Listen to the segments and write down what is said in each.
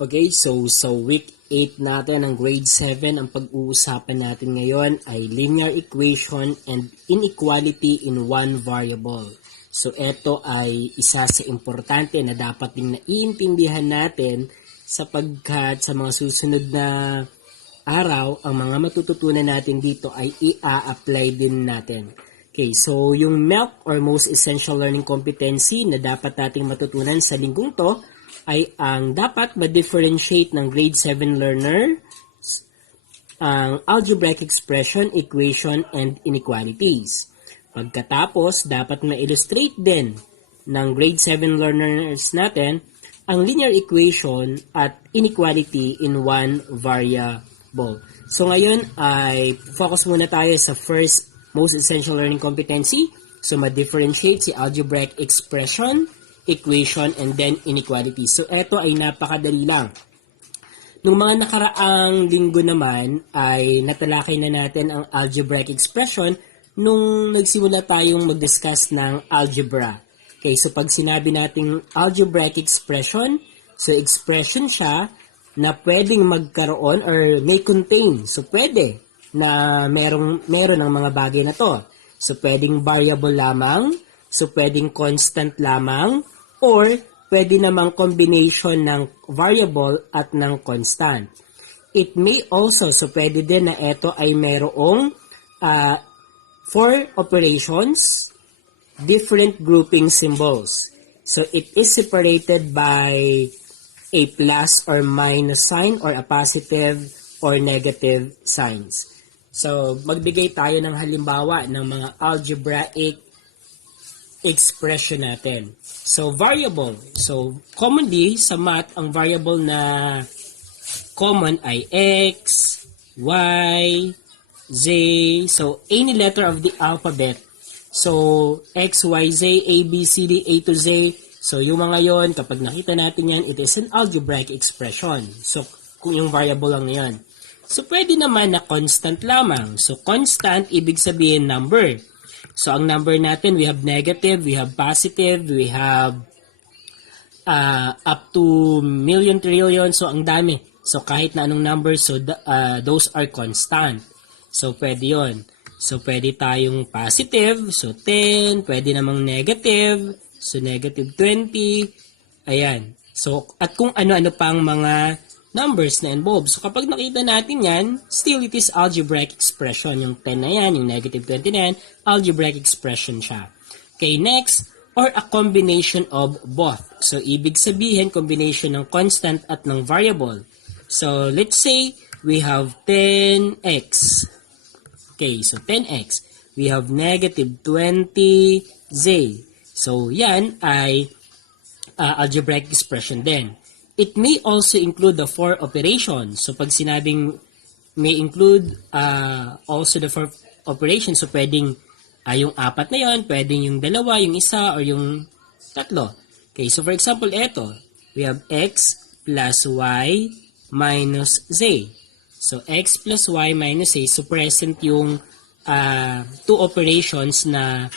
Okay, so sa week 8 natin ng grade 7, ang pag-uusapan natin ngayon ay linear equation and inequality in one variable. So ito ay isa sa importante na dapat ding naiintindihan natin sapagkat sa mga susunod na araw, ang mga matututunan natin dito ay i-apply din natin. Okay, so yung MELC or Most Essential Learning Competency na dapat nating matutunan sa linggong to ay ang dapat ma-differentiate ng grade 7 learner ang algebraic expression, equation, and inequalities. Pagkatapos, dapat ma-illustrate din ng grade 7 learners natin ang linear equation at inequality in one variable. So ngayon ay focus muna tayo sa first most essential learning competency. So ma-differentiate si algebraic expression, equation, and then inequality. So ito ay napakadali lang. Nung mga nakaraang linggo naman ay natalakay na natin ang algebraic expression nung nagsimula tayong mag-discuss ng algebra. Okay, so pag sinabi nating algebraic expression, so expression siya na pwedeng magkaroon or may contain. So pwede na meron ng mga bagay na to. So pwedeng variable lamang, so pwedeng constant lamang, or pwede namang combination ng variable at ng constant. It may also, so pwede din na ito ay mayroong 4 operations, different grouping symbols. So it is separated by a plus or minus sign or a positive or negative signs. So magbigay tayo ng halimbawa ng mga algebraic expression natin. So variable. So commonly sa math, ang variable na common ay x, y, z. So any letter of the alphabet. So x, y, z, a, b, c, d, a to z. So yung mga yon, kapag nakita natin yan, it is an algebraic expression. So kung yung variable lang yan. So pwede naman na constant lamang. So constant, ibig sabihin number. So ang number natin, we have negative, we have positive, we have up to million, trillion. So ang dami. So kahit na anong number, so those are constant. So pwede yon. So pwede tayong positive, so 10, pwede namang negative, so negative 20. Ayan. So at kung ano-ano pang mga numbers na involved. So kapag nakita natin yan, still it is algebraic expression. Yung 10 na yan, yung negative 20 na yan, algebraic expression siya. Okay, next, or a combination of both. So ibig sabihin, combination ng constant at ng variable. So let's say, we have 10x. Okay, so 10x. We have negative 20z. So yan ay algebraic expression din. It may also include the 4 operations. So pag sinabing may include also the 4 operations, so pwedeng yung 4 na yon, pwedeng yung 2, yung 1, or yung 3. Okay, so for example, ito, we have x plus y minus z. So x plus y minus z, so present yung 2 operations na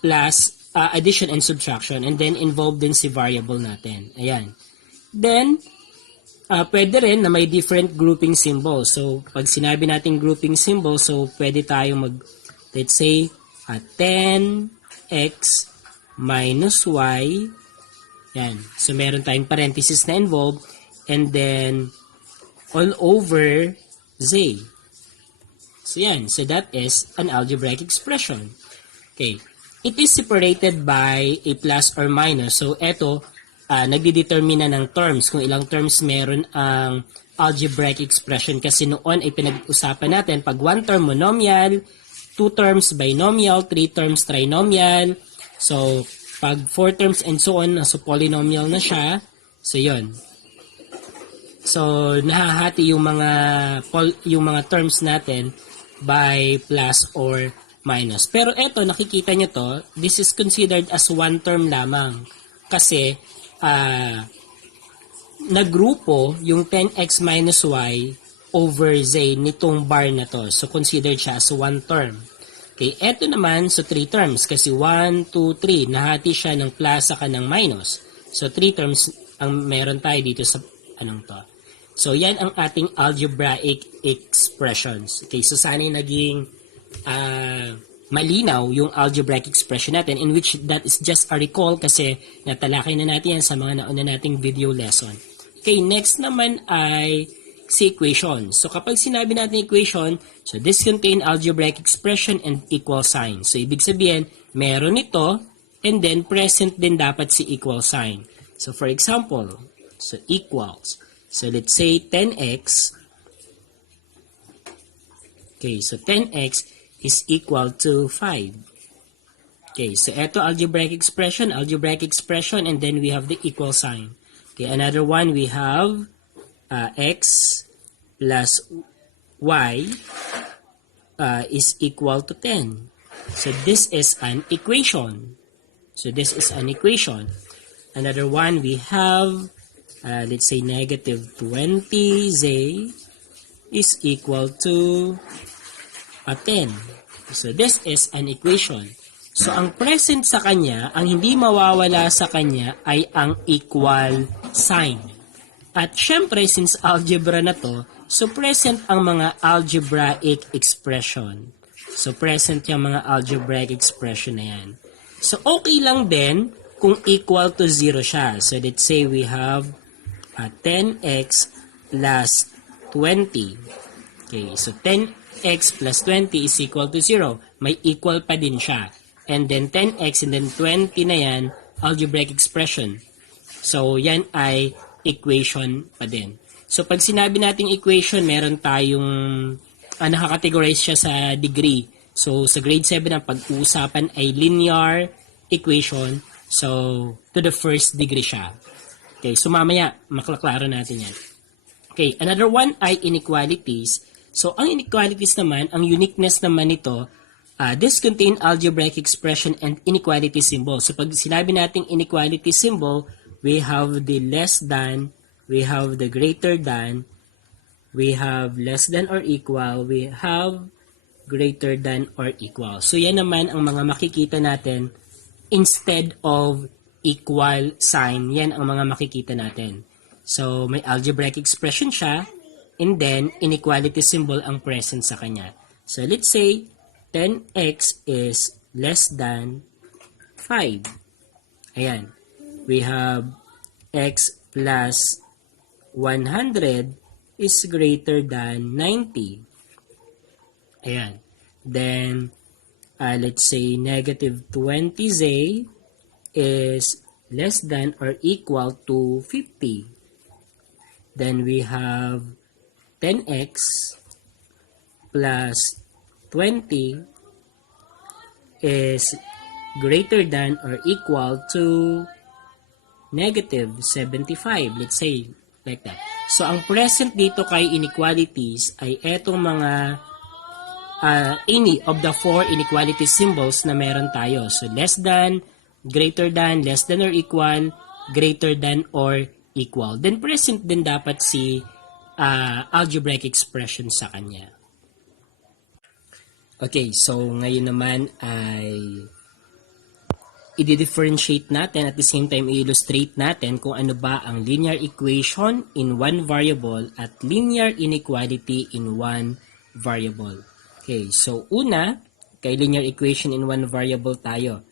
plus addition and subtraction, and then involved din si variable natin. Ayan. Then, pwede rin na may different grouping symbols. So, pag sinabi natin grouping symbol, so pwede tayong let's say, 10x minus y. Yan. So, meron tayong parenthesis na involved. And then, all over z. So, yan. So, that is an algebraic expression. Okay. It is separated by a plus or minus. So, eto, nagdidetermine na ng terms, kung ilang terms meron ang algebraic expression. Kasi noon ay pinag-usapan natin, pag 1 term monomial, 2 terms binomial, 3 terms trinomial. So, pag 4 terms and so on, so polynomial na siya. So, yun. So, nahahati yung mga terms natin by plus or minus. Pero eto, nakikita nyo to, this is considered as 1 term lamang. Kasi, nagrupo yung 10x minus y over z nitong bar na to. So, considered siya as 1 term. Okay, eto naman, so 3 terms. Kasi 1, 2, 3. Nahati siya ng plus saka ng minus. So, 3 terms ang meron tayo dito sa anong to. So, yan ang ating algebraic expressions. Okay, so sana naging malinaw yung algebraic expression natin, in which that is just a recall kasi natalakay na natin yan sa mga nauna nating video lesson. Okay, next naman ay si equation. So, kapag sinabi natin equation, so this contain algebraic expression and equal sign. So, ibig sabihin, meron ito, and then present din dapat si equal sign. So, for example, so equals. So, let's say 10x. Okay, so 10x is equal to 5. Okay, so ito algebraic expression, and then we have the equal sign. Okay, another one, we have x plus y is equal to 10. So, this is an equation. Another one, we have let's say negative 20z is equal to 10. So, this is an equation. So, ang present sa kanya, ang hindi mawawala sa kanya ay ang equal sign. At syempre, since algebra na to, so present ang mga algebraic expression. So, present yung mga algebraic expression na yan. So, okay lang din kung equal to 0 siya. So, let's say we have 10x plus 20. Okay, so 10x plus 20 is equal to 0. May equal pa din siya. And then 10x and then 20 na yan, algebraic expression. So, yan ay equation pa din. So, pag sinabi nating equation, meron tayong nakakategorize siya sa degree. So, sa grade 7 ang pag-uusapan ay linear equation. So, to the first degree siya. Okay, so mamaya, maklaklaro natin yan. Okay, another one ay inequalities. So, ang inequalities naman, ang uniqueness naman nito, this contain algebraic expression and inequality symbol. So, pag sinabi nating inequality symbol, we have the less than, we have the greater than, we have less than or equal, we have greater than or equal. So, yan naman ang mga makikita natin instead of equal sign. Yan ang mga makikita natin. So, may algebraic expression siya, and then, inequality symbol ang present sa kanya. So, let's say, 10x is less than 5. Ayan. We have x plus 100 is greater than 90. Ayan. Then, let's say, negative 20z is less than or equal to 50. Then we have 10x plus 20 is greater than or equal to negative 75. Let's say like that. So, ang present dito kay inequalities ay etong mga any of the four inequality symbols na meron tayo. So, less than, greater than, less than or equal, greater than or equal. Then present din dapat si algebraic expression sa kanya. Okay, so ngayon naman ay i-differentiate natin at the same time i-illustrate natin kung ano ba ang linear equation in one variable at linear inequality in one variable. Okay, so una, kay linear equation in one variable tayo.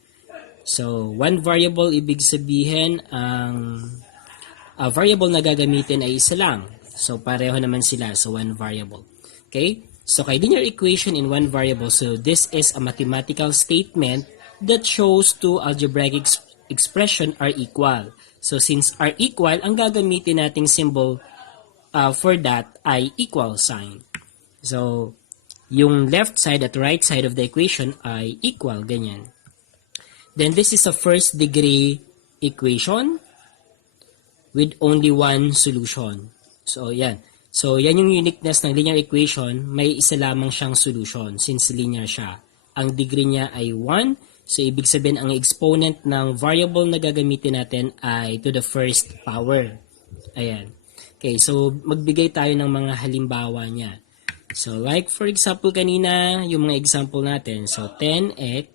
So, one variable, ibig sabihin, ang variable na gagamitin ay isa lang. So, pareho naman sila. So, one variable. Okay? So, kay linear equation in one variable, so this is a mathematical statement that shows two algebraic expression are equal. So, since are equal, ang gagamitin nating symbol for that ay equal sign. So, yung left side at right side of the equation ay equal, ganyan. Then, this is a first degree equation with only one solution. So, yan. So, yan yung uniqueness ng linear equation. May isa lamang siyang solution since linear siya. Ang degree niya ay 1. So, ibig sabihin, ang exponent ng variable na gagamitin natin ay to the first power. Ayan. Okay, so, magbigay tayo ng mga halimbawa niya. So, like for example, kanina, yung mga example natin. So, 10x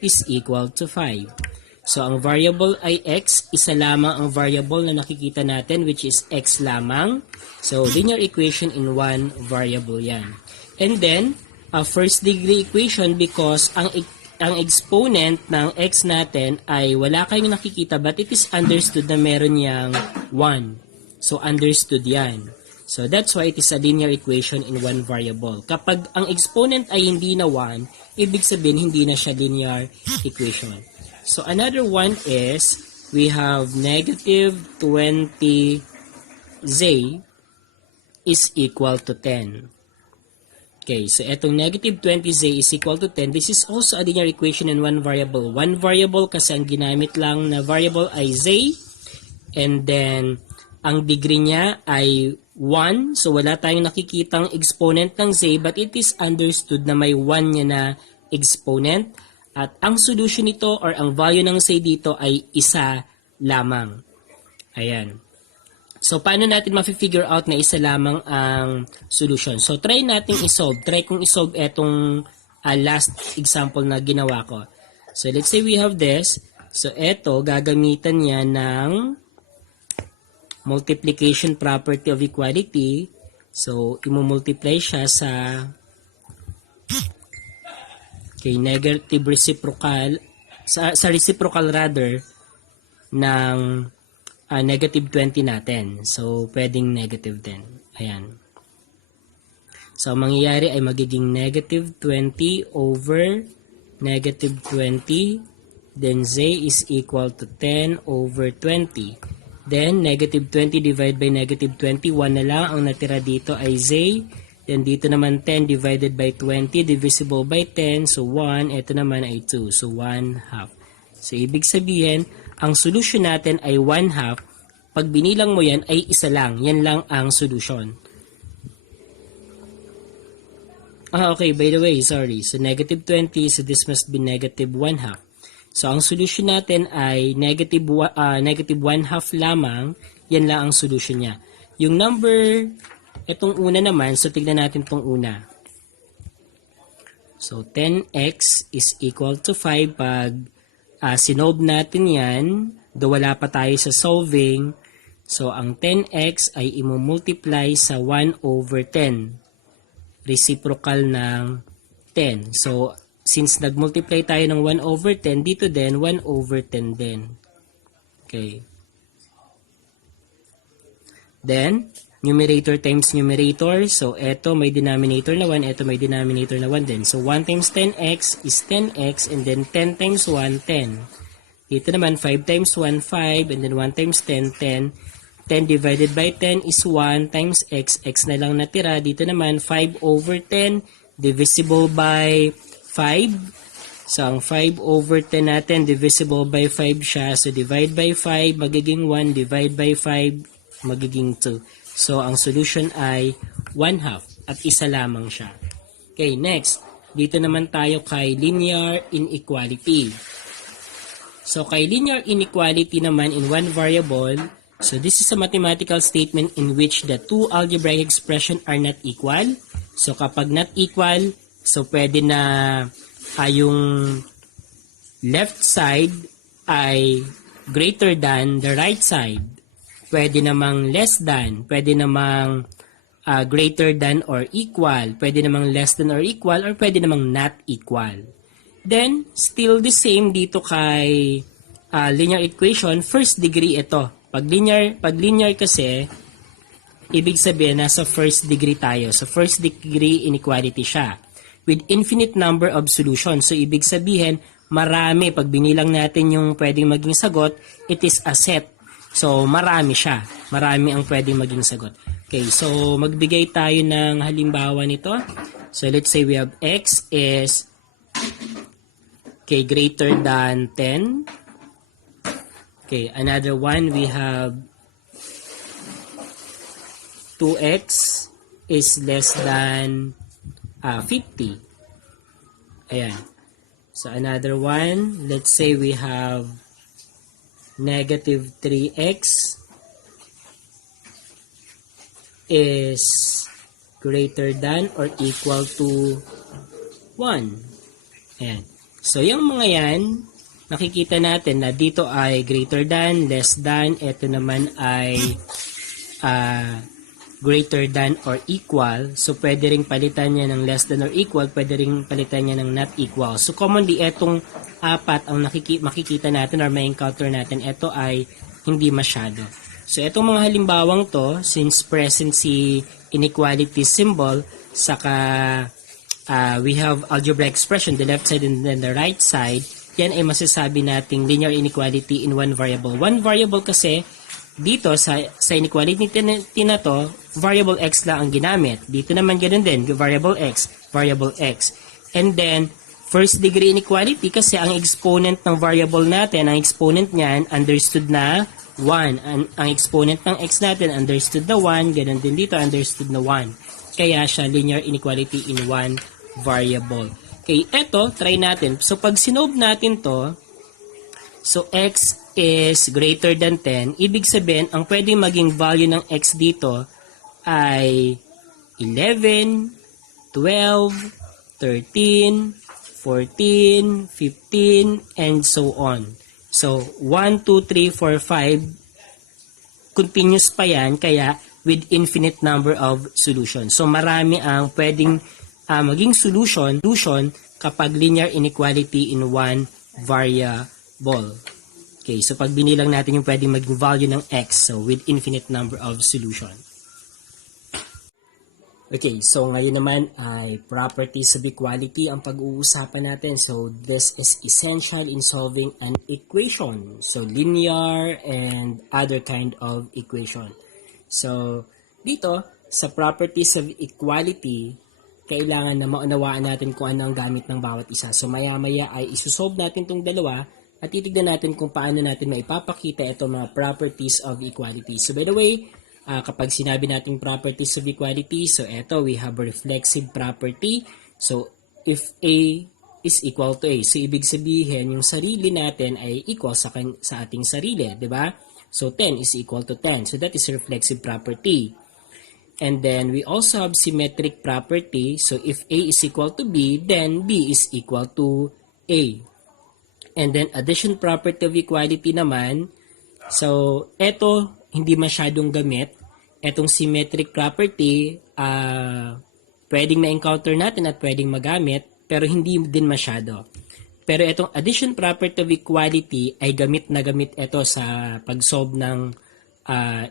is equal to 5. So, ang variable ay x. Isa lamang ang variable na nakikita natin, which is x lamang. So, linear equation in one variable yan. And then, a first degree equation because ang exponent ng x natin ay wala kayong nakikita but it is understood na meron niyang 1. So, understood yan. So, that's why it is a linear equation in one variable. Kapag ang exponent ay hindi na 1, ibig sabihin hindi na siya linear equation. So, another one is, we have negative 20z is equal to 10. Okay, so etong negative 20z is equal to 10. This is also a linear equation in one variable. One variable kasi ang ginamit lang na variable ay z. And then, ang degree niya ay 1. So, wala tayong nakikitang exponent ng z, but it is understood na may 1 niya na exponent. At ang solution nito or ang value ng z dito ay isa lamang. Ayan. So, paano natin ma-figure out na isa lamang ang solution? So, try natin isolve. Try kong isolve etong last example na ginawa ko. So, let's say we have this. So, eto, gagamitan niya ng multiplication property of equality. So, imumultiply siya sa negative reciprocal, sa reciprocal rather, ng negative 20 natin. So, pwedeng negative din. Ayan. So, ang mangyayari ay magiging negative 20 over negative 20. Then, z is equal to 10 over 20. Then, negative 20 divided by negative 20. 1 na lang ang natira dito ay z. Then, dito naman 10 divided by 20 divisible by 10. So, 1. Ito naman ay 2. So, 1 half. So, ibig sabihin, ang solution natin ay 1 half. Pag binilang mo yan, ay isa lang. Yan lang ang solution. Okay. By the way, sorry. So, negative 20. So, this must be negative 1 half. So, ang solution natin ay negative 1 half lamang. Yan lang ang solution niya. Yung number, itong una naman, so tignan natin itong una. So, 10x is equal to 5. Pag sinolve natin yan, do wala pa tayo sa solving, so ang 10x ay imumultiply sa 1 over 10. Reciprocal ng 10. So, since nagmultiply tayo ng 1 over 10, dito din, 1 over 10 din. Okay. Then, numerator times numerator. So, eto may denominator na 1, eto may denominator na 1 din. So, 1 times 10x is 10x, and then 10 times 1, 10. Dito naman, 5 times 1, 5, and then 1 times 10, 10. 10 divided by 10 is 1 times x. X na lang natira. Dito naman, 5 over 10 divisible by 5. So, ang 5 over 10 natin, divisible by 5 siya. So, divide by 5, magiging 1. Divide by 5, magiging 2. So, ang solution ay 1 half at isa lamang siya. Okay, next. Dito naman tayo kay linear inequality. So, kay linear inequality naman in one variable, so this is a mathematical statement in which the two algebraic expression are not equal. So, kapag not equal, so pwede na yung left side ay greater than the right side. Pwede namang less than, pwede namang greater than or equal, pwede namang less than or equal, or pwede namang not equal. Then, still the same dito kay linear equation, first degree ito. Pag linear kasi, ibig sabihin nasa first degree tayo. So, first degree inequality siya. With infinite number of solutions. So, ibig sabihin, marami. Pag binilang natin yung pwedeng maging sagot, it is a set. So, marami siya. Marami ang pwedeng maging sagot. Okay, so magbigay tayo ng halimbawa nito. So, let's say we have x is greater than 10. Okay, another one, we have 2x is less than 50. Ayan. So, another one, let's say we have negative 3x is greater than or equal to 1. Ayan. So, yung mga yan, nakikita natin na dito ay greater than, less than, ito naman ay greater than or equal. So, pwede ring palitan niya ng less than or equal, pwede ring palitan niya ng not equal. So, commonly, etong apat ang makikita natin or may encounter natin, ito ay hindi masyado. So, etong mga halimbawang to, since present si inequality symbol, saka we have algebraic expression, the left side and then the right side, yan ay masasabi nating linear inequality in one variable. One variable kasi, dito sa inequality na to, variable x lang ang ginamit. Dito naman ganoon din, variable x. And then, first degree inequality kasi ang exponent ng variable natin, ang exponent niyan, understood na 1. Ang exponent ng x natin, understood na 1. Ganoon din dito, understood na 1. Kaya siya linear inequality in one variable. Okay, eto, try natin. So, pag sinob natin to, so x is greater than 10, ibig sabihin, ang pwedeng maging value ng x dito ay 11, 12, 13, 14, 15, and so on. So, 1, 2, 3, 4, 5, continuous pa yan, kaya with infinite number of solutions. So, marami ang pwedeng maging solution kapag linear inequality in one variable. Okay, so pag binilang natin yung pwedeng maging value ng x, so with infinite number of solution. Okay, so ngayon naman ay properties of equality ang pag-uusapan natin. So this is essential in solving an equation. So linear and other kind of equation. So dito, sa properties of equality, kailangan na maunawaan natin kung ano ang gamit ng bawat isa. So maya-maya ay isusolve natin itong dalawa at titignan natin kung paano natin maipapakita itong mga properties of equality. So by the way, kapag sinabi natin properties of equality, so eto, we have a reflexive property. So if A is equal to A, so ibig sabihin yung sarili natin ay equal sa ating sarili, di ba? So 10 is equal to 10. So that is a reflexive property. And then we also have symmetric property. So if A is equal to B, then B is equal to A. And then addition property of equality naman. So eto hindi masyadong gamit. Etong symmetric property, pwedeng na-encounter natin at pwedeng magamit, pero hindi din masyado. Pero etong addition property of equality ay gamit na gamit ito sa pag-solve ng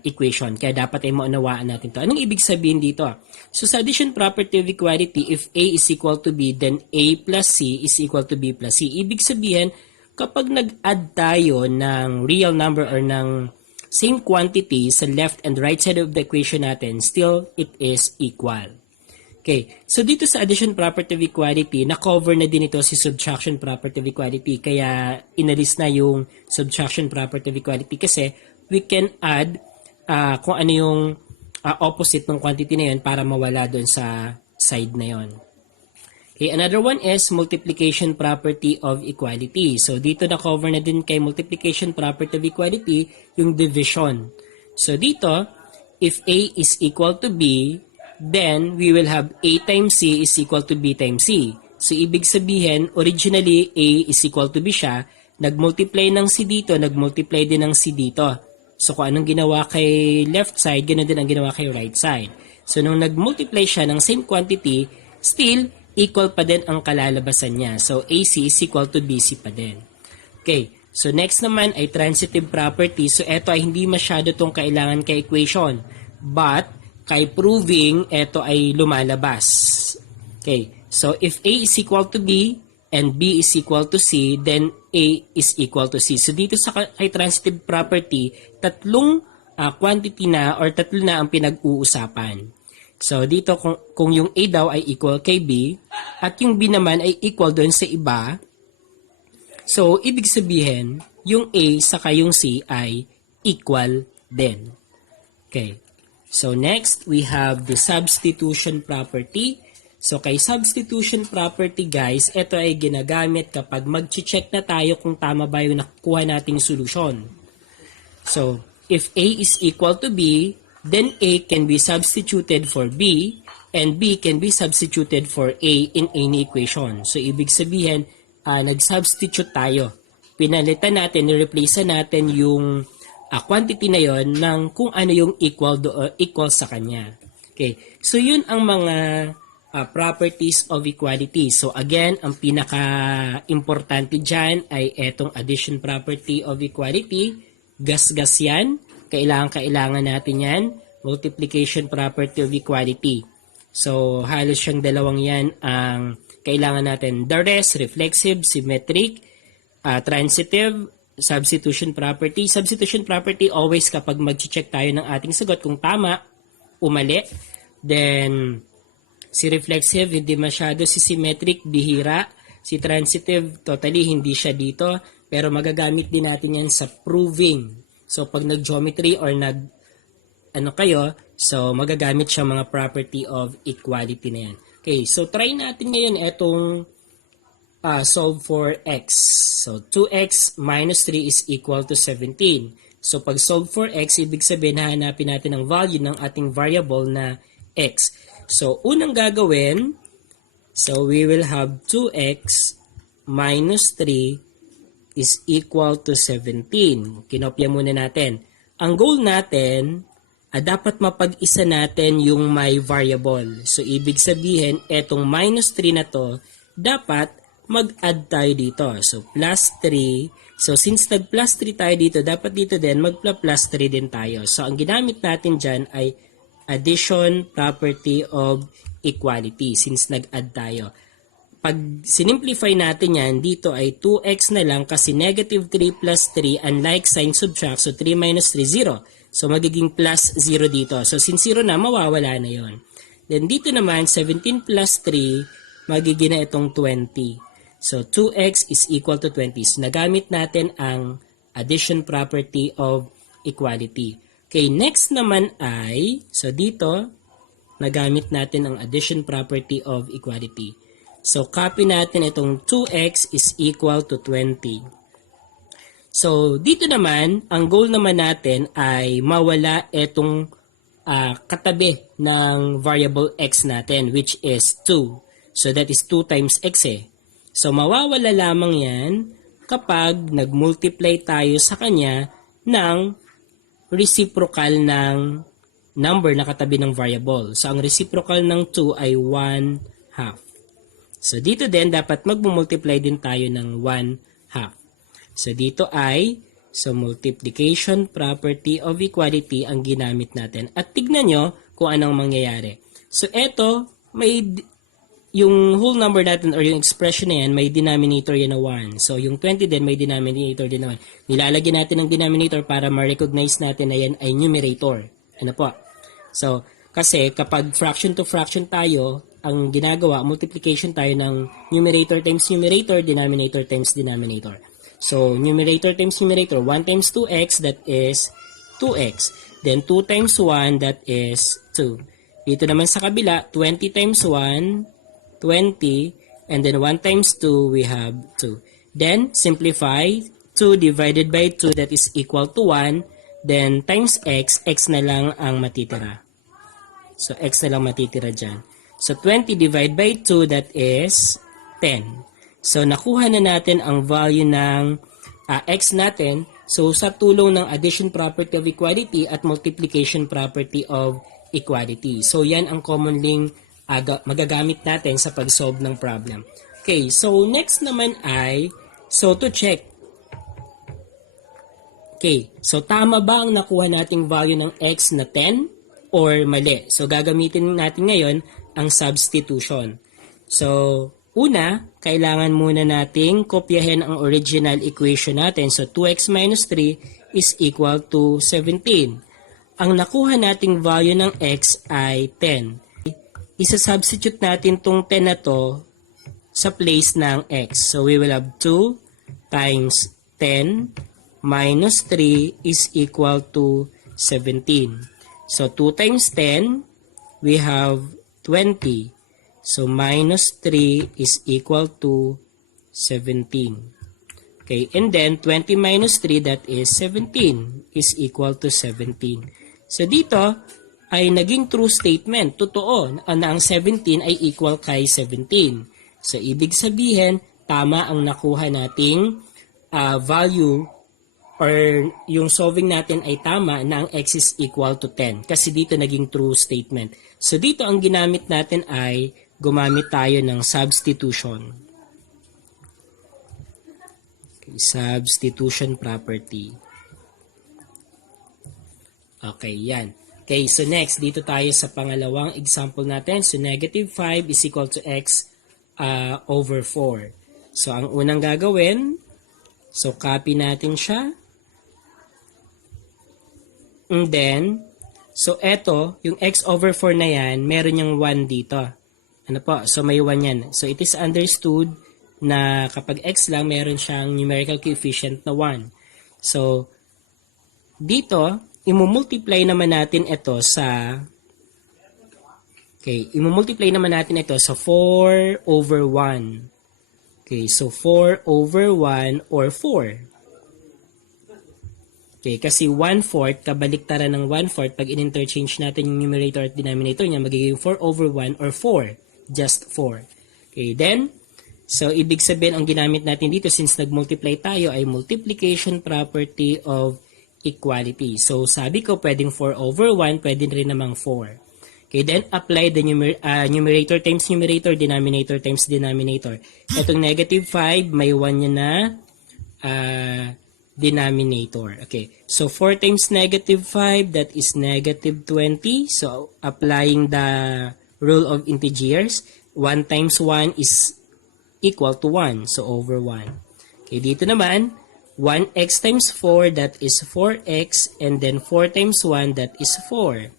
equation. Kaya dapat ay maunawaan natin to. Anong ibig sabihin dito? So sa addition property of equality, if A is equal to B, then A plus C is equal to B plus C. Ibig sabihin, kapag nag-add tayo ng real number or ng same quantity sa left and right side of the equation natin, still it is equal. Okay, so dito sa addition property of equality, na-cover na din ito si subtraction property of equality. Kaya inalis na yung subtraction property of equality kasi we can add kung ano yung opposite ng quantity na yun para mawala doon sa side na yun. Okay, another one is multiplication property of equality. So dito na-cover na din kay multiplication property of equality yung division. So dito, if A is equal to B, then we will have A times C is equal to B times C. So ibig sabihin, originally A is equal to B siya, nag-multiply ng C dito, nag-multiply din ng C dito. So kung anong ginawa kay left side, ganoon din ang ginawa kay right side. So nung nag-multiply siya ng same quantity, still equal pa din ang kalalabasan niya. So AC is equal to BC pa din. Okay, so next naman ay transitive property. So ito ay hindi masyado itong kailangan kay equation. But kay proving, ito ay lumalabas. Okay, so if A is equal to B and B is equal to C, then A is equal to C. So dito sa kay transitive property, tatlong quantity na or tatlo na ang pinag-uusapan. So dito kung yung A daw ay equal kay B at yung B naman ay equal doon sa iba, so ibig sabihin yung A saka yung C ay equal din. Okay. So next we have the substitution property. So kay substitution property guys, ito ay ginagamit kapag mag-check na tayo kung tama ba yung nakukuha nating solution. So if A is equal to B, then A can be substituted for B and B can be substituted for A in any equation. So ibig sabihin, nag-substitute tayo. pinalitan natin, ni-replace natin yung quantity na yon ng kung ano yung equal sa kanya. Okay. So, yun ang mga properties of equality. So, again, ang pinaka-importante dyan ay etong addition property of equality. Gas-gas yan. Kailangan natin yan. Multiplication property of equality. So, halos siyang dalawang yan ang kailangan natin. The rest, reflexive, symmetric, transitive, substitution property. Substitution property, always kapag mag-check tayo ng ating sagot kung tama, umali. Then, si reflexive, hindi masyado. Si symmetric, bihira. Si transitive, totally hindi siya dito. Pero magagamit din natin yan sa proving. So, pag nag-geometry or so magagamit siya mga property of equality na yan. Okay, so try natin ngayon itong solve for x. So, 2x minus 3 is equal to 17. So, pag solve for x, ibig sabihin, hahanapin natin ang value ng ating variable na x. So, unang gagawin, so we will have 2x minus 3 is equal to 17. Kinopya muna natin. Ang goal natin, dapat mapag-isa natin yung may variable. So, ibig sabihin, etong minus 3 na to, dapat mag-add tayo dito. So, plus 3. So, since nag-plus 3 tayo dito, dapat dito din mag-plus 3 din tayo. So, ang ginamit natin dyan ay addition property of equality since nag-add tayo. Pag sinimplify natin yan, dito ay 2x na lang kasi negative 3 plus 3, unlike sign subtract, so 3 minus 3, 0. So, magiging plus 0 dito. So, since 0 na, mawawala na yon. Then, dito naman, 17 plus 3, magiging na itong 20. So, 2x is equal to 20. So, nagamit natin ang addition property of equality. Okay, next naman ay, so dito, nagamit natin ang addition property of equality. So, copy natin itong 2x is equal to 20. So, dito naman, ang goal naman natin ay mawala itong katabi ng variable x natin, which is 2. So, that is 2 times x eh. So, mawawala lamang yan kapag nag-multiply tayo sa kanya ng reciprocal ng number na katabi ng variable. So, ang reciprocal ng 2 ay 1/2. So, dito din, dapat mag-multiply din tayo ng 1/2. So, dito ay, so multiplication property of equality ang ginamit natin. At tignan nyo kung anong mangyayari. So, eto, yung whole number natin or yung expression na yan, may denominator yan na 1. So, yung 20 din, may denominator din na 1. Nilalagyan natin ng denominator para ma-recognize natin na yan ay numerator. Ano po? So, kasi kapag fraction to fraction tayo, ang ginagawa, multiplication tayo ng numerator times numerator, denominator times denominator. So, numerator times numerator, 1 times 2x, that is 2x. Then, 2 times 1, that is 2. Dito naman sa kabila, 20 times 1, 20. And then, 1 times 2, we have 2. Then, simplify. 2 divided by 2, that is equal to 1. Then, times x, x na lang ang matitira. So, x na lang matitira dyan. So, 20 divided by 2, that is 10. So, nakuha na natin ang value ng x natin. So, sa tulong ng addition property of equality at multiplication property of equality. So, yan ang commonly magagamit natin sa pag-solve ng problem. Okay, so next naman ay, so to check. Okay, so tama ba ang nakuha nating value ng x na 10 or mali? So, gagamitin natin ngayon ang substitution. So, una, kailangan muna nating kopyahin ang original equation natin. So, 2x minus 3 is equal to 17. Ang nakuha nating value ng x ay 10. Isa-substitute natin tong 10 na to sa place ng x. So, we will have 2 times 10 minus 3 is equal to 17. So, 2 times 10, we have 20. So, minus 3 is equal to 17. Okay, and then 20 minus 3, that is 17, is equal to 17. So, dito ay naging true statement. Totoo na ang 17 ay equal kay 17. So, ibig sabihin, tama ang nakuha nating value or yung solving natin ay tama na ang x is equal to 10 kasi dito naging true statement. So dito ang ginamit natin ay gumamit tayo ng substitution. Okay, substitution property. Okay, yan. Okay, so next, dito tayo sa pangalawang example natin. So negative 5 is equal to x over 4. So ang unang gagawin, so copy natin siya. And then, so eto, yung x over 4 na yan, meron yung 1 dito. Ano po? So may 1 yan. So it is understood na kapag x lang, meron siyang numerical coefficient na 1. So, dito, imumultiply naman natin ito sa, okay, imumultiply naman natin ito sa 4 over 1. Okay, so 4 over 1 or 4. Okay, kasi 1/4, kabaliktaran ng 1/4, pag in-interchange natin yung numerator at denominator niya, magiging 4 over 1 or 4. Just 4. Okay, then, so ibig sabihin ang ginamit natin dito since nag-multiply tayo ay multiplication property of equality. So, sabi ko pwedeng 4 over 1, pwedeng rin namang 4. Okay, then apply the numerator times numerator, denominator times denominator. Itong negative 5, may 1 niya na denominator. Okay, so 4 times negative 5, that is negative 20. So, applying the rule of integers, 1 times 1 is equal to 1. So, over 1. Okay, dito naman, 1x times 4, that is 4x, and then 4 times 1, that is 4.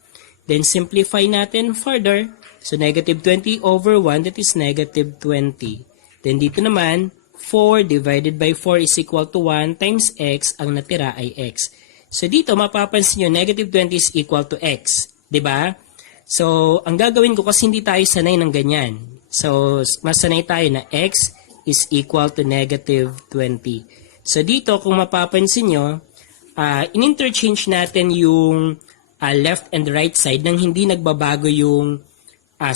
Then, simplify natin further. So, negative 20 over 1, that is negative 20. Then, dito naman, 4 divided by 4 is equal to 1 times x, ang natira ay x. So, dito, mapapansin nyo, negative 20 is equal to x. Diba? So, ang gagawin ko kasi hindi tayo sanay ng ganyan. So, mas sanay tayo na x is equal to negative 20. So, dito, kung mapapansin nyo, in-interchange natin yung left and right side nang hindi nagbabago yung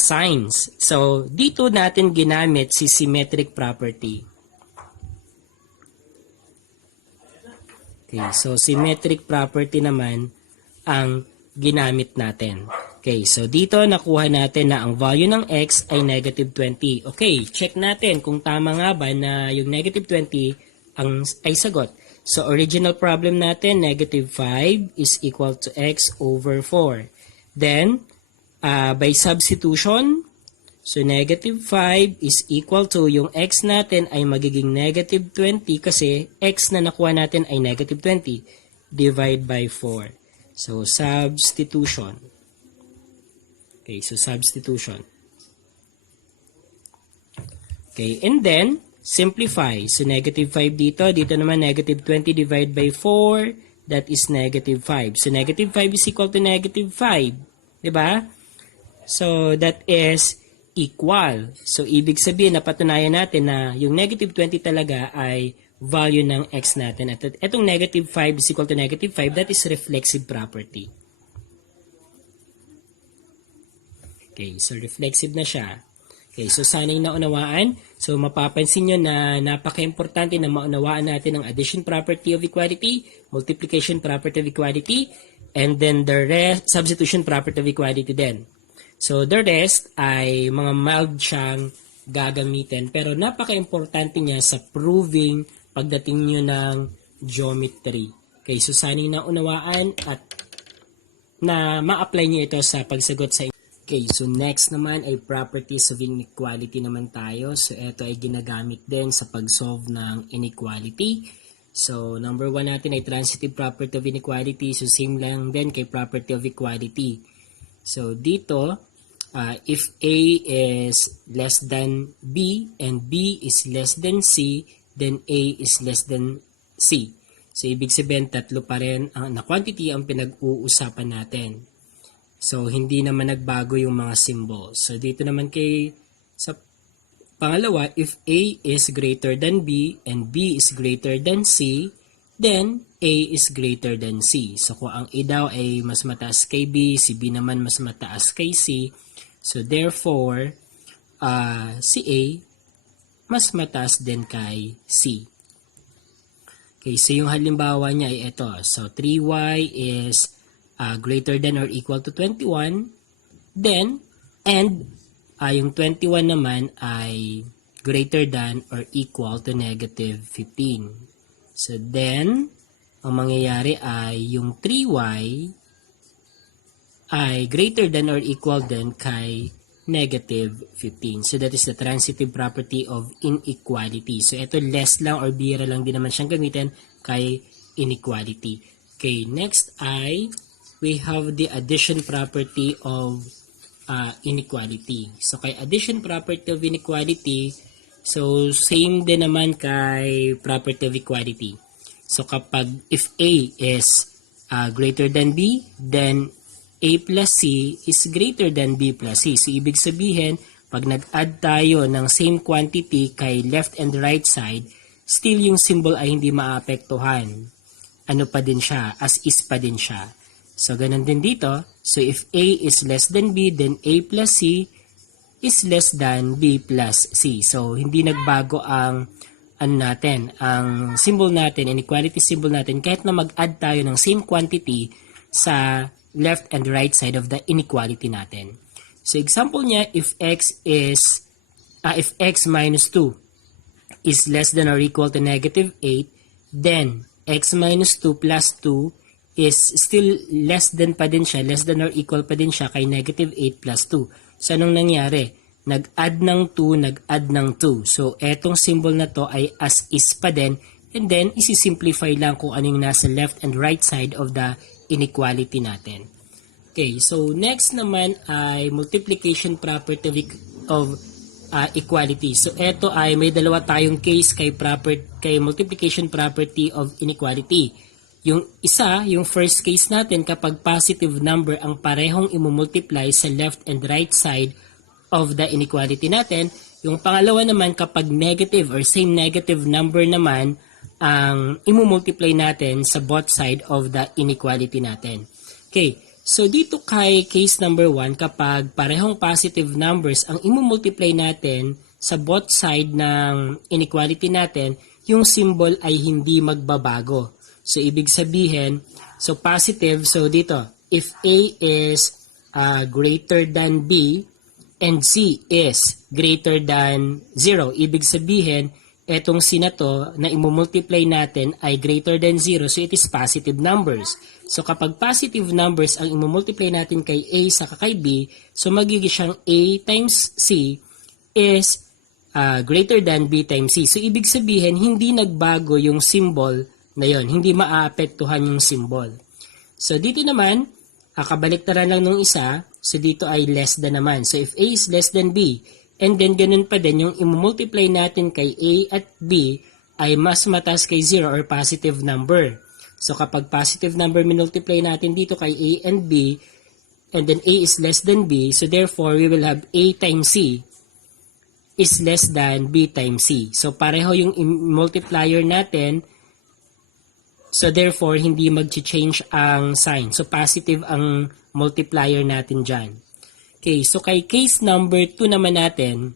signs. So, dito natin ginamit si symmetric property. Okay, so symmetric property naman ang ginamit natin. Okay, so dito nakuha natin na ang value ng x ay negative 20. Okay, check natin kung tama nga ba na yung negative 20 ay sagot. So original problem natin, negative 5 is equal to x over 4. Then, by substitution, so negative 5 is equal to yung x natin ay magiging negative 20 kasi x na nakuha natin ay negative 20. Divide by 4. So substitution. Okay, so substitution. Okay, and then simplify. So negative 5 dito. Dito naman negative 20 divide by 4. That is negative 5. So negative 5 is equal to negative 5. Diba? So that is equal. So, ibig sabihin, napatunayan natin na yung negative 20 talaga ay value ng x natin. At itong negative 5 is equal to negative 5, that is reflexive property. Okay, so reflexive na siya. Okay, so sana'y naunawaan. So, mapapansin nyo na napaka-importante na maunawaan natin ang addition property of equality, multiplication property of equality, and then the substitution property of equality din. So, the rest ay mga mild siyang gagamitin. Pero napaka-importante niya sa proving pagdating nyo ng geometry. Okay, so sana'y naunawaan at na ma-apply nyo ito sa pagsagot sa Okay, so next naman ay properties of inequality naman tayo. So, ito ay ginagamit din sa pag-solve ng inequality. So, number 1 natin ay transitive property of inequality. So, same lang din kay property of equality. So, dito, if A is less than B and B is less than C, then A is less than C. So, ibig sabihin, tatlo pa rin na quantity ang pinag-uusapan natin. So, hindi naman nagbago yung mga symbols. So, dito naman sa pangalawa, if A is greater than B and B is greater than C, then A is greater than C. So, kung ang A daw ay mas mataas kay B, si B naman mas mataas kay C, so therefore, si A mas mataas din kay C. Okay, so yung halimbawa niya ay ito. So 3y is greater than or equal to 21. Then, and yung 21 naman ay greater than or equal to negative 15. So then, ang mangyayari ay yung 3y ay greater than or equal din kay negative 15. So that is the transitive property of inequality. So ito less lang or bira lang din naman siyang gamitin kay inequality. Okay, next ay we have the addition property of inequality. So kay addition property of inequality, so same din naman kay property of equality. So kapag if A is greater than B, then A plus C is greater than B plus C. So, ibig sabihin, pag nag-add tayo ng same quantity kay left and right side, still yung symbol ay hindi maapektuhan. Ano pa din siya? As is pa din siya. So, ganun din dito. So, if A is less than B, then A plus C is less than B plus C. So, hindi nagbago ang ang symbol natin, inequality symbol natin, kahit na mag-add tayo ng same quantity sa left and right side of the inequality natin. So example niya, if x minus 2 is less than or equal to negative 8, then x minus 2 plus 2 is still less than pa din siya, less than or equal pa din siya kay negative 8 plus 2. So anong nangyari? Nag-add ng 2, nag-add ng 2. So etong symbol na to ay as is pa din, and then isi-simplify lang kung anong nasa left and right side of the inequality natin. Okay, so next naman ay multiplication property of equality. So ito ay may dalawa tayong case kay multiplication property of inequality. Yung isa, yung first case natin, kapag positive number ang parehong imumultiply sa left and right side of the inequality natin. Yung pangalawa naman, kapag negative or same negative number naman ang imumultiply natin sa both side of the inequality natin. Okay, so dito kay case number 1, kapag parehong positive numbers ang imumultiply natin sa both side ng inequality natin, yung symbol ay hindi magbabago. So ibig sabihin, so positive, so dito, if A is greater than B and C is greater than 0, ibig sabihin, etong C na to na imumultiply natin ay greater than 0, so it is positive numbers. So kapag positive numbers ang imumultiply natin kay A sa kay B, so magiging siyang A times C is greater than B times C. So ibig sabihin, hindi nagbago yung symbol na yon, hindi maaapektuhan yung symbol. So dito naman, kabaliktaran lang nung isa, so dito ay less than naman. So if A is less than B, and then ganun pa din, yung imumultiply natin kay A at B ay mas mataas kay 0 or positive number. So kapag positive number minultiply natin dito kay A and B, and then A is less than B, so therefore we will have A times C is less than B times C. So pareho yung multiplier natin, so therefore hindi mag-change ang sign. So positive ang multiplier natin dyan. Okay, so kay case number 2 naman natin,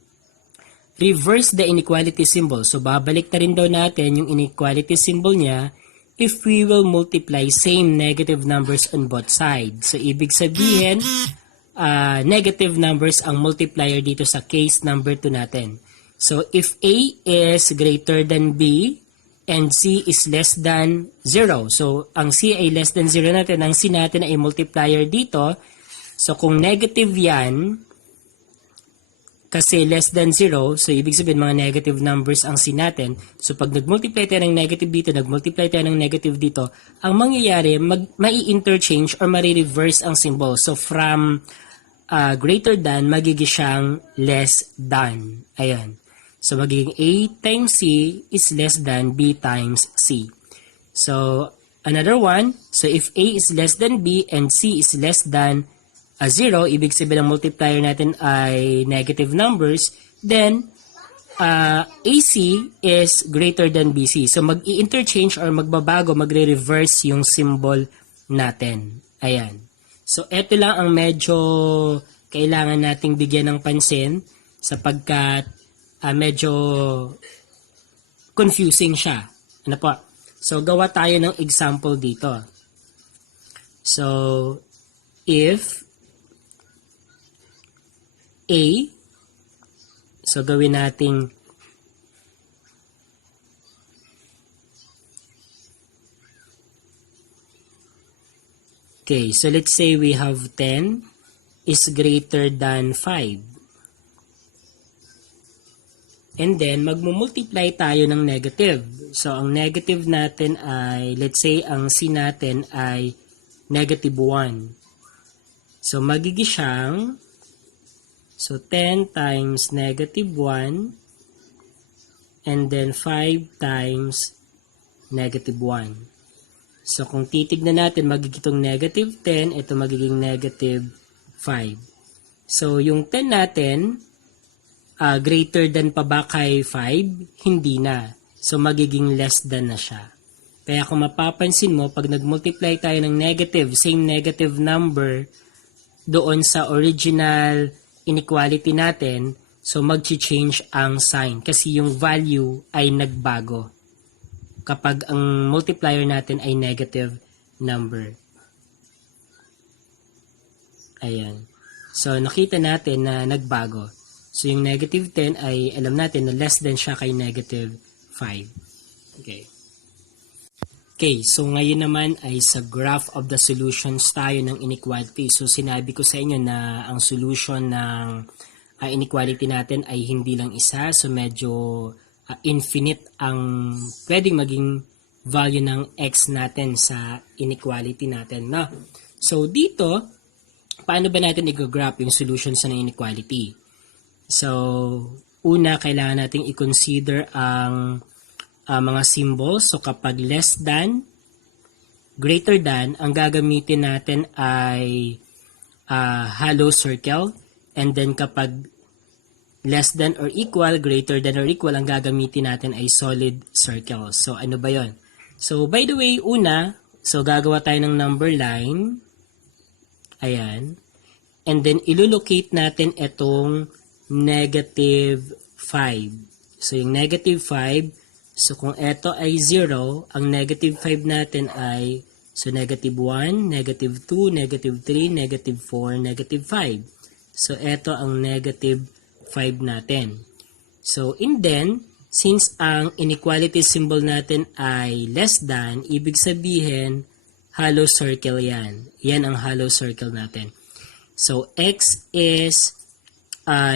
reverse the inequality symbol. So babalik na rin daw natin yung inequality symbol niya if we will multiply same negative numbers on both sides. So ibig sabihin, negative numbers ang multiplier dito sa case number 2 natin. So if A is greater than B and C is less than 0. So ang C ay less than 0 natin, ang C natin ay multiplier dito. So kung negative yan, kasi less than 0, so ibig sabihin mga negative numbers ang C natin. So pag nag-multiply tayo ng negative dito, nag-multiply tayo ng negative dito, ang mangyayari, mai-interchange or mari-reverse ang symbol. So from greater than, magiging siyang less than. Ayan. So magiging A times C is less than B times C. So another one, so if A is less than B and C is less than 0, ibig sabihin ang multiplier natin ay negative numbers, then AC is greater than BC. So mag-i-interchange or magbabago, magre-reverse yung symbol natin. Ayan. So eto lang ang medyo kailangan nating bigyan ng pansin sapagkat medyo confusing siya. Ano po? So, gawa tayo ng example dito. So, if A, so gawin nating okay, so let's say we have 10 is greater than 5. And then, magmumultiply tayo ng negative. So, ang negative natin ay, let's say, ang C natin ay negative 1. So, magiging siyang, so 10 times negative 1, and then 5 times negative 1. So, kung titignan natin, magiging itong negative 10, ito magiging negative 5. So, yung 10 natin, greater than pa ba kay 5? Hindi na. So, magiging less than na siya. Kaya kung mapapansin mo, pag nag-multiply tayo ng negative, same negative number doon sa original inequality natin, so mag-change ang sign kasi yung value ay nagbago kapag ang multiplier natin ay negative number. Ayan. So, nakita natin na nagbago. So, yung negative 10 ay alam natin na less than siya kay negative 5. Okay. Okay, so ngayon naman ay sa graph of the solutions tayo ng inequality. So, sinabi ko sa inyo na ang solution ng inequality natin ay hindi lang isa. So, medyo infinite ang pwedeng maging value ng x natin sa inequality natin. No? So, dito, paano ba natin i-graph yung solutions ng inequality? So, una, kailangan nating i-consider ang mga symbols. So, kapag less than, greater than, ang gagamitin natin ay hollow circle. And then, kapag less than or equal, greater than or equal, ang gagamitin natin ay solid circle. So, ano ba yon? So, by the way, una, so gagawa tayo ng number line. Ayan. And then, ilolocate natin itong negative 5. So, yung negative 5, so kung ito ay 0, ang negative 5 natin ay, so negative 1, negative 2, negative 3, negative 4, negative 5. So, ito ang negative 5 natin. So, and then, since ang inequality symbol natin ay less than, ibig sabihin, hollow circle yan. Yan ang hollow circle natin. So, x is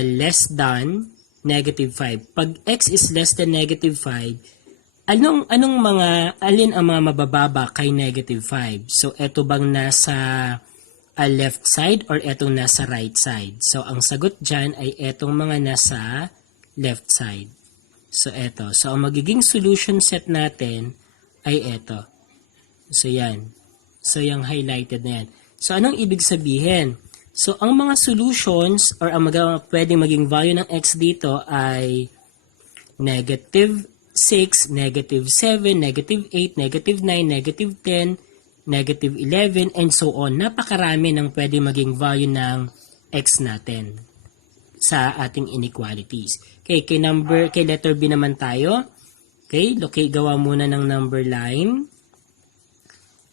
less than negative 5. Pag x is less than negative 5, alin ang mga mabababa kay negative 5? So, eto bang nasa left side or etong nasa right side? So, ang sagot dyan ay etong mga nasa left side. So, eto. So, ang magiging solution set natin ay eto. So, yan. So, yung highlighted na yan. So, anong ibig sabihin? So, ang mga solutions or ang pwedeng maging value ng x dito ay negative 6, negative 7, negative 8, negative 9, negative 10, negative 11, and so on. Napakarami ng pwedeng maging value ng x natin sa ating inequalities. Okay, kay letter B naman tayo. Okay, gawa muna ng number line.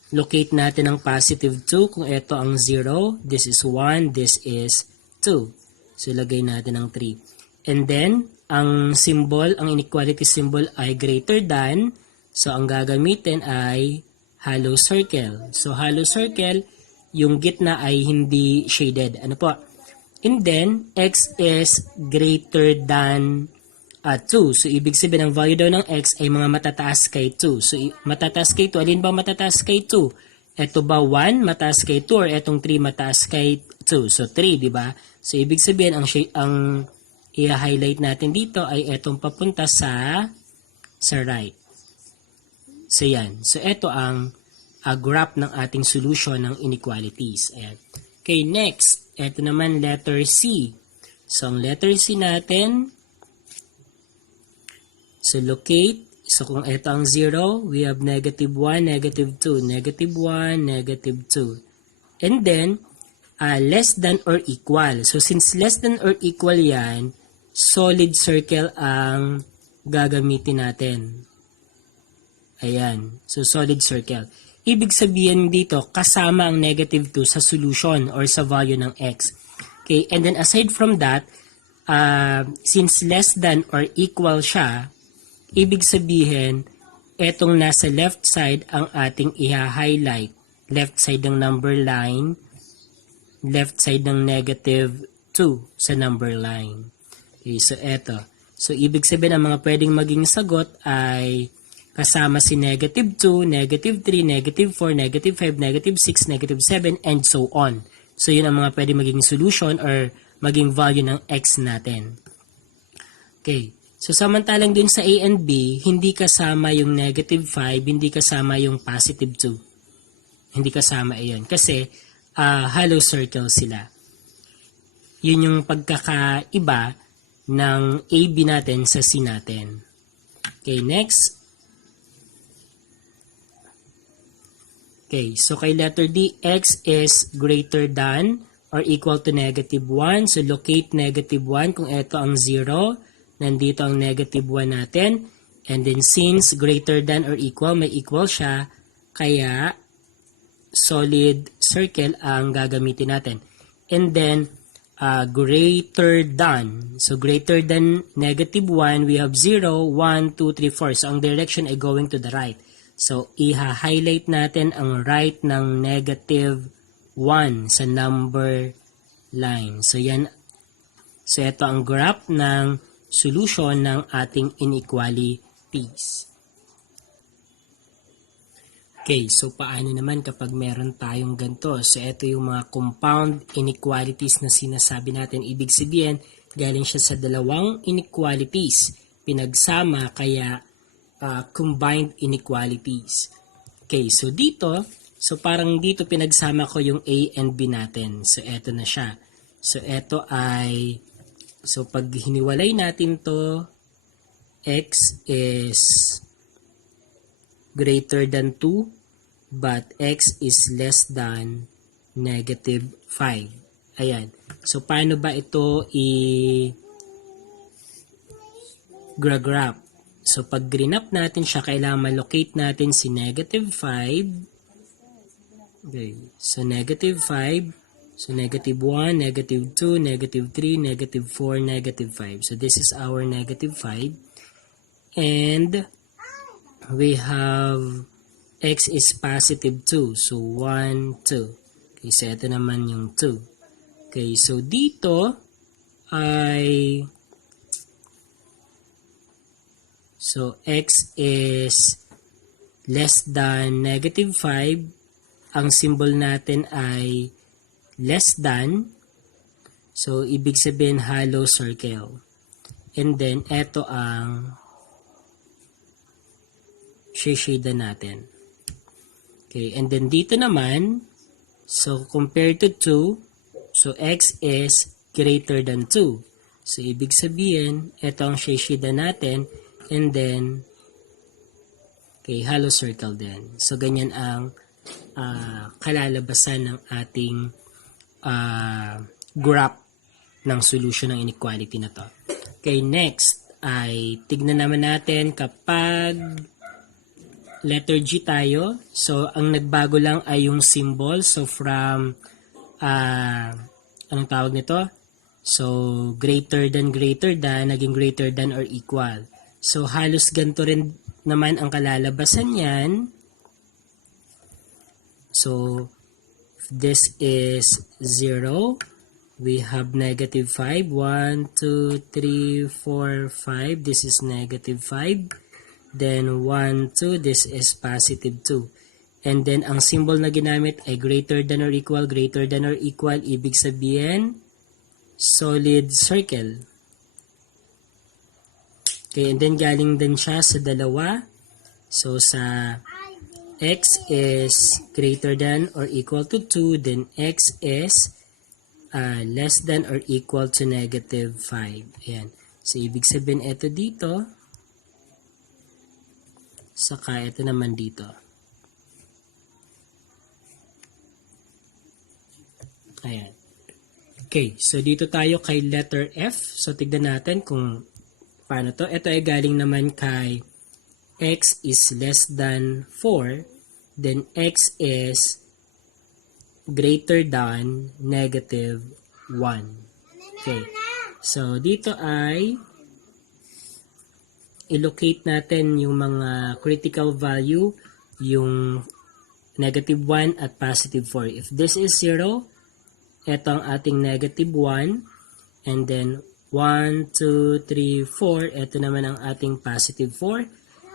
Locate natin ang positive 2 kung ito ang 0. This is 1. This is 2. So, ilagay natin ang 3. And then, ang symbol, ang inequality symbol ay greater than. So, ang gagamitin ay hollow circle. So, hollow circle, yung gitna ay hindi shaded. Ano po? And then, x is greater than 2. So, ibig sabihin, ang value daw ng x ay mga matataas kay 2. So, matataas kay 2. Alin ba matataas kay 2? Ito ba 1 mataas kay 2 or etong 3 mataas kay 2? So, 3, di ba? So, ibig sabihin, ang i-highlight natin dito ay etong papunta sa right. So, yan. So, ito ang graph ng ating solution ng inequalities. Ayan. Okay, next. Ito naman, letter C. So, ang letter C natin, so, locate. So, kung ito ang 0, we have negative 1, negative 2, negative 1, negative 2. And then, less than or equal. So, since less than or equal yan, solid circle ang gagamitin natin. Ayan. So, solid circle. Ibig sabihin dito, kasama ang negative 2 sa solution or sa value ng x. Okay, and then aside from that, since less than or equal siya, ibig sabihin, etong nasa left side ang ating i-highlight. Left side ng number line, left side ng negative 2 sa number line. Okay, so eto. So, ibig sabihin, ang mga pwedeng maging sagot ay kasama si negative 2, negative 3, negative 4, negative 5, negative 6, negative 7, and so on. So, yun ang mga pwedeng maging solution or maging value ng x natin. Okay. So, samantalang dun sa A and B, hindi kasama yung negative 5, hindi kasama yung positive 2. Hindi kasama iyon. Kasi, hollow circle sila. Yun yung pagkakaiba ng AB natin sa C natin. Okay, next. Okay, so kay letter D, x is greater than or equal to negative 1. So, locate negative 1 kung ito ang 0. Nandito ang negative 1 natin. And then, since greater than or equal, may equal siya, kaya solid circle ang gagamitin natin. And then, greater than. So, greater than negative 1, we have 0, 1, 2, 3, 4. So, ang direction ay going to the right. So, i-highlight natin ang right ng negative 1 sa number line. So, yan. So, ito ang graph ng solution ng ating inequalities. Okay, so paano naman kapag meron tayong ganito? So, ito yung mga compound inequalities na sinasabi natin. Ibig sabihin, galing siya sa dalawang inequalities. Pinagsama, kaya combined inequalities. Okay, so dito, so parang dito pinagsama ko yung A and B natin. So, eto na siya. So, eto ay, so pag hiniwalay natin to, x is greater than 2, but x is less than negative 5. Ayan. So, paano ba ito i-graph? So, pag graph natin siya, kailangan malocate natin si negative 5. Okay. So, negative 5. So, negative 1, negative 2, negative 3, negative 4, negative 5. So, this is our negative 5. And we have x is positive 2. So, 1, 2. Okay, so ito naman yung 2. Okay, so dito ay, so x is less than negative 5. Ang symbol natin ay less than. So, ibig sabihin hollow circle. And then, ito ang shade natin. Okay, and then dito naman, so compared to 2, so x is greater than 2. So, ibig sabihin, ito ang shade natin, and then, okay, hollow circle din. So, ganyan ang kalalabasan ng ating graph ng solution ng inequality na to. Okay, next ay tignan naman natin kapag letter G tayo. So, ang nagbago lang ay yung symbol. So, from, anong tawag nito? So, greater than, naging greater than or equal. So, halos ganito rin naman ang kalalabasan yan. So, this is 0. We have negative 5. 1, 2, 3, 4, 5. This is negative 5. Then 1, 2, this is positive 2. And then, ang symbol na ginamit ay greater than or equal, ibig sabihin, solid circle. Okay, and then galing din siya sa dalawa. So, sa x is greater than or equal to 2, then x is less than or equal to negative 5. Ayan. So, ibig sabihin, ito dito, saka ito naman dito. Ayan. Okay, so dito tayo kay letter F. So tignan natin kung paano to. Ito ay galing naman kay x is less than 4, then x is greater than negative 1. Okay. So, dito ay i-locate natin yung mga critical value, yung negative 1 at positive 4. If this is 0, ito ang ating negative 1. And then, 1, 2, 3, 4. Ito naman ang ating positive 4.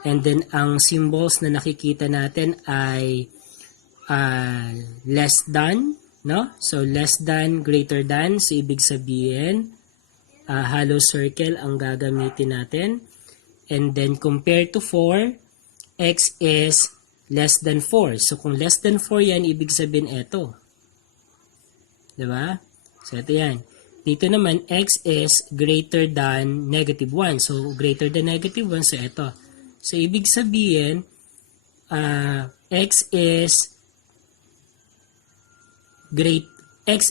And then, ang symbols na nakikita natin ay less than, no? So, less than, greater than. So, ibig sabihin, hollow circle ang gagamitin natin. And then, compared to 4, x is less than 4. So, kung less than 4 yan, ibig sabihin ito. Diba? So, ito yan. Dito naman, x is greater than negative 1. So, greater than negative 1, so ito. So, ibig sabihin, x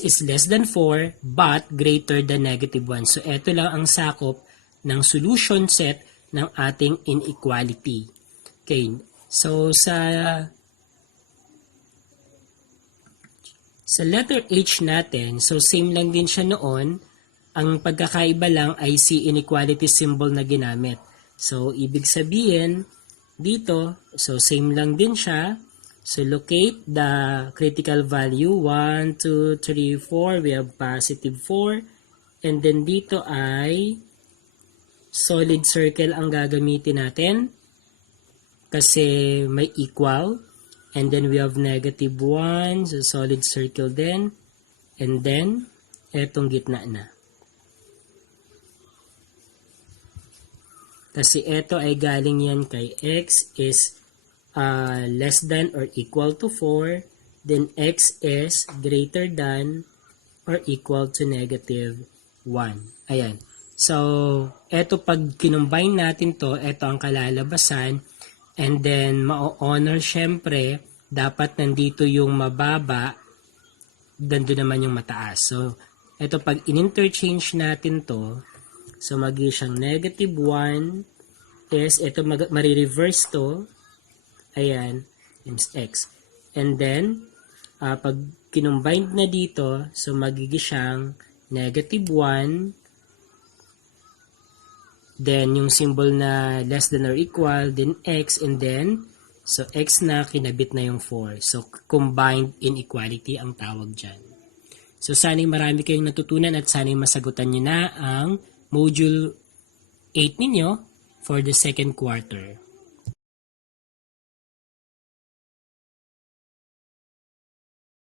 is less than 4 but greater than negative 1. So, ito lang ang sakop ng solution set ng ating inequality. Okay. So, sa letter H natin, so same lang din siya noon. Ang pagkakaiba lang ay si inequality symbol na ginamit. So, ibig sabihin, dito, so same lang din siya. So, locate the critical value. 1, 2, 3, 4. We have positive 4. And then dito ay solid circle ang gagamitin natin. Kasi may equal. And then we have negative 1. So, solid circle din. And then, etong gitna na. Kasi ito ay galing yan kay x is less than or equal to 4. Then, x is greater than or equal to negative 1. Ayan. So, eto pag kinumbine natin to, eto ang kalalabasan. And then, ma-honor syempre, dapat nandito yung mababa, nandun naman yung mataas. So, ito pag in-interchange natin to, so magiging siyang negative 1 is, ito marireverse to, ayan, yung x. And then, pag kinumbine na dito, so magiging siyang negative 1, then, yung symbol na less than or equal, then x, and then, so x na, kinabit na yung 4. So, combined inequality ang tawag dyan. So, sana'y marami kayong natutunan at sana'y masagutan nyo na ang module 8 ninyo for the second quarter.